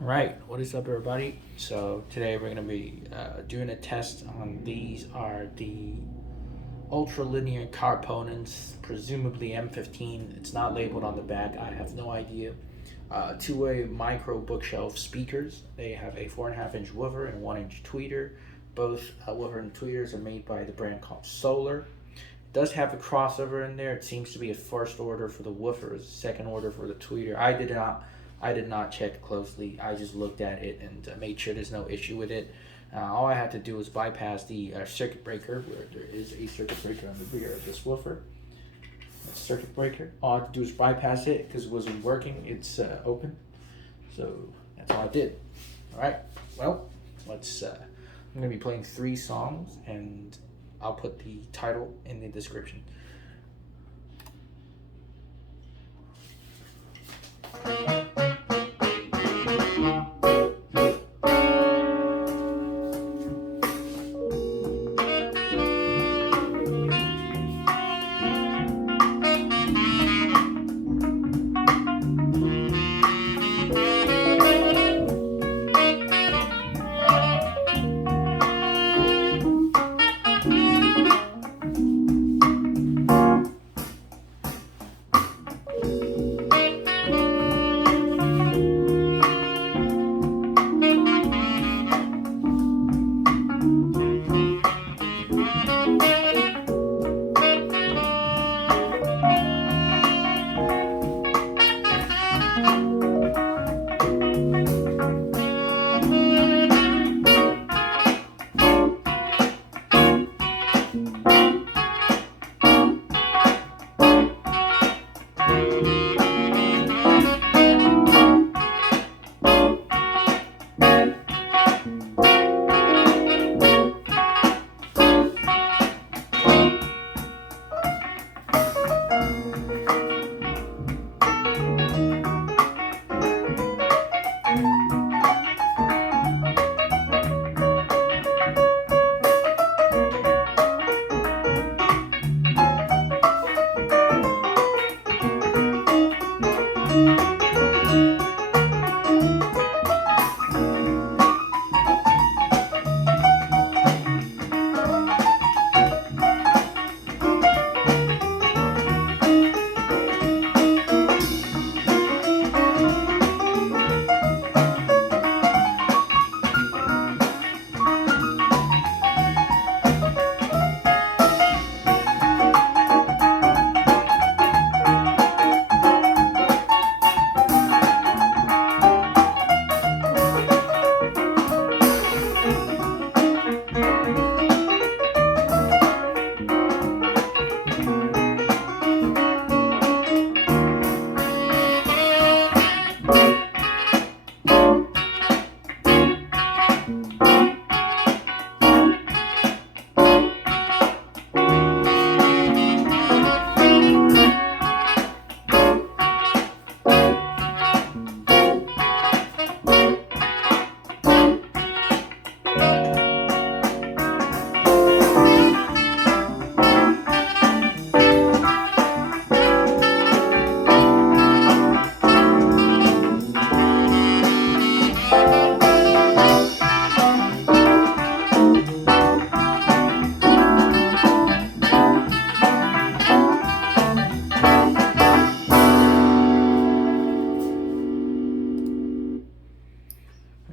Right, what is up, everybody? So today we're going to be doing a test on these are the ultra linear components, presumably M15. It's not labeled on the back. I have no idea. Two-way micro bookshelf speakers. They have a 4.5 inch woofer and 1 inch tweeter. Both woofer and tweeters are made by the brand called Solar. It does have a crossover in there. It seems to be a first order for the woofers, second order for the tweeter. I did not check closely. I just looked at it and made sure there's no issue with it. All I had to do was bypass the circuit breaker, where there is a circuit breaker on the rear of this woofer. Circuit breaker. All I had to do is bypass it because it wasn't working. It's open. So that's all I did. All right. Well, let's. I'm gonna be playing 3 songs, and I'll put the title in the description.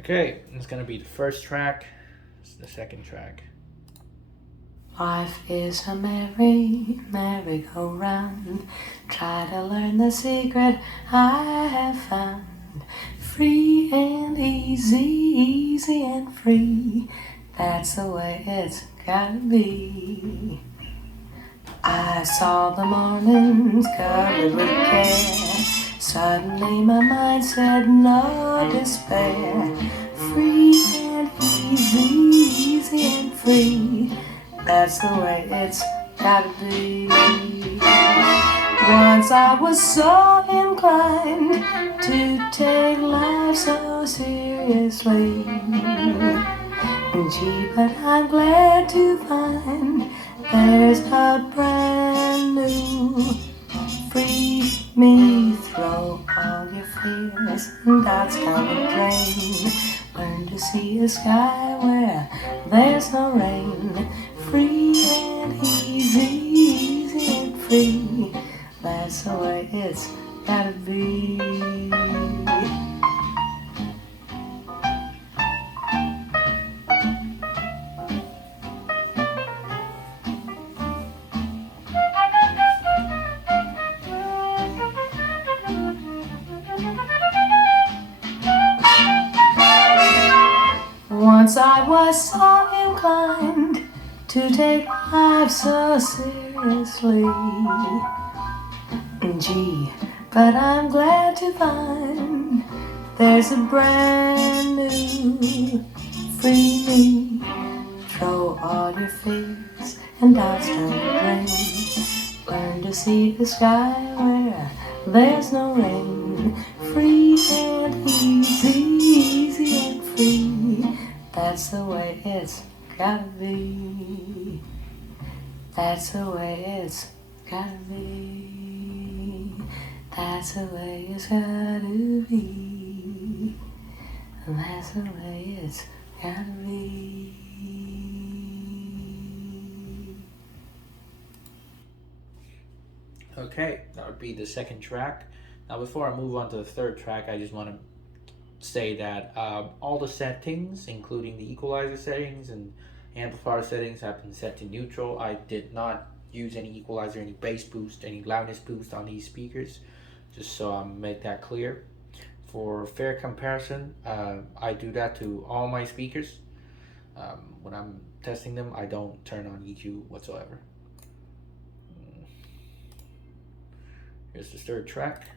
Okay, it's gonna be the first track. It's the second track. Life is a merry-go-round. Try to learn the secret I have found. Free and easy, easy and free. That's the way it's gotta be. I saw the mornings covered with care. Suddenly my mind said no despair. Free and easy, easy and free. That's the way it's gotta be. Once I was so inclined to take life so seriously. Gee, but I'm glad to find there's a brand new free me. Throw all your appears and doubts come and rain. Learn to see a sky where there's no rain. Free and easy, easy and free. That's the way it's gotta be. Once I was so inclined to take life so seriously. Gee, but I'm glad to find there's a brand new free me. Throw all your fears and doubts turn to rain. Learn to see the sky where there's no rain. Free and easy, easy and free. That's the way it's gotta be. That's the way it's gotta be. That's the way it's gotta be. That's the way it's gotta be. Okay, that would be the second track. Now, before I move on to the third track, I just want to say that all the settings, including the equalizer settings and amplifier settings, have been set to neutral. I did not use any equalizer, any bass boost, any loudness boost on these speakers, just so I make that clear. For fair comparison, I do that to all my speakers. When I'm testing them, I don't turn on EQ whatsoever. Here's the third track.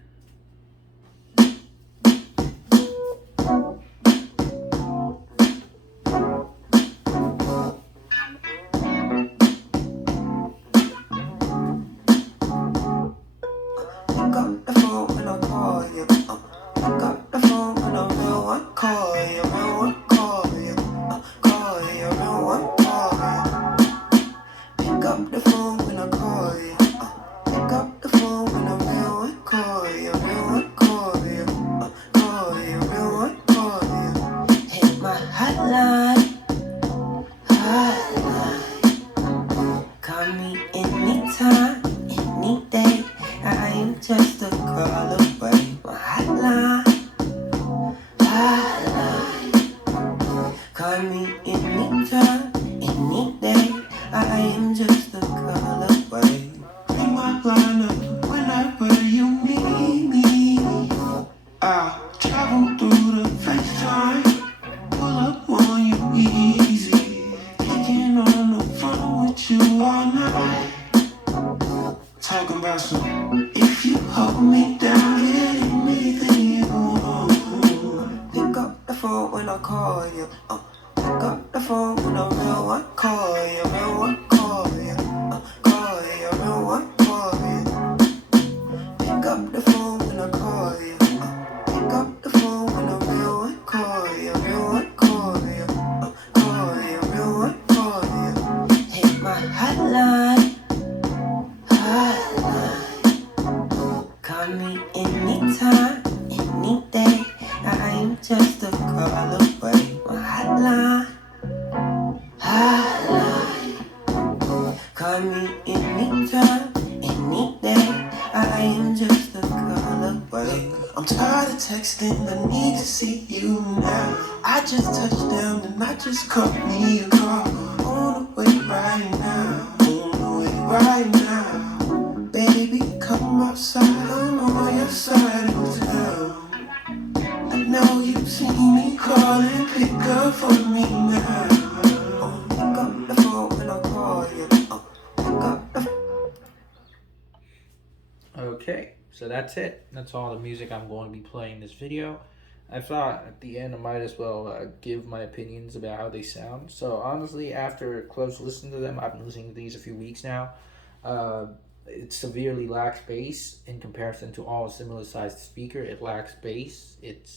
Okay, so that's it. That's all the music I'm going to be playing in this video. I thought at the end I might as well give my opinions about how they sound. So honestly, after a close listen to them, I've been listening to these a few weeks now. It severely lacks bass in comparison to all similar sized speaker. It lacks bass. It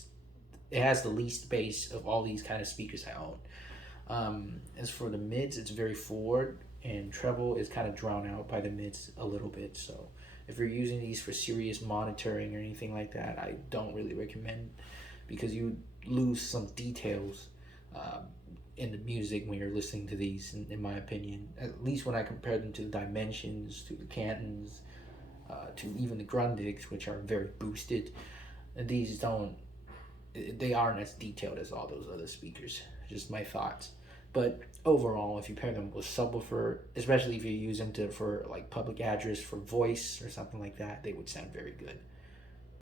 has the least bass of all these kind of speakers I own. As for the mids, it's very forward, and treble is kind of drowned out by the mids a little bit. So If you're using these for serious monitoring or anything like that, I don't really recommend, because you lose some details in the music when you're listening to these, in my opinion. At least when I compare them to the Dimensions, to the Cantons, to even the Grundigs, which are very boosted. And they aren't as detailed as all those other speakers. Just my thoughts. But overall, if you pair them with subwoofer, especially if you use them for like public address for voice or something like that, they would sound very good.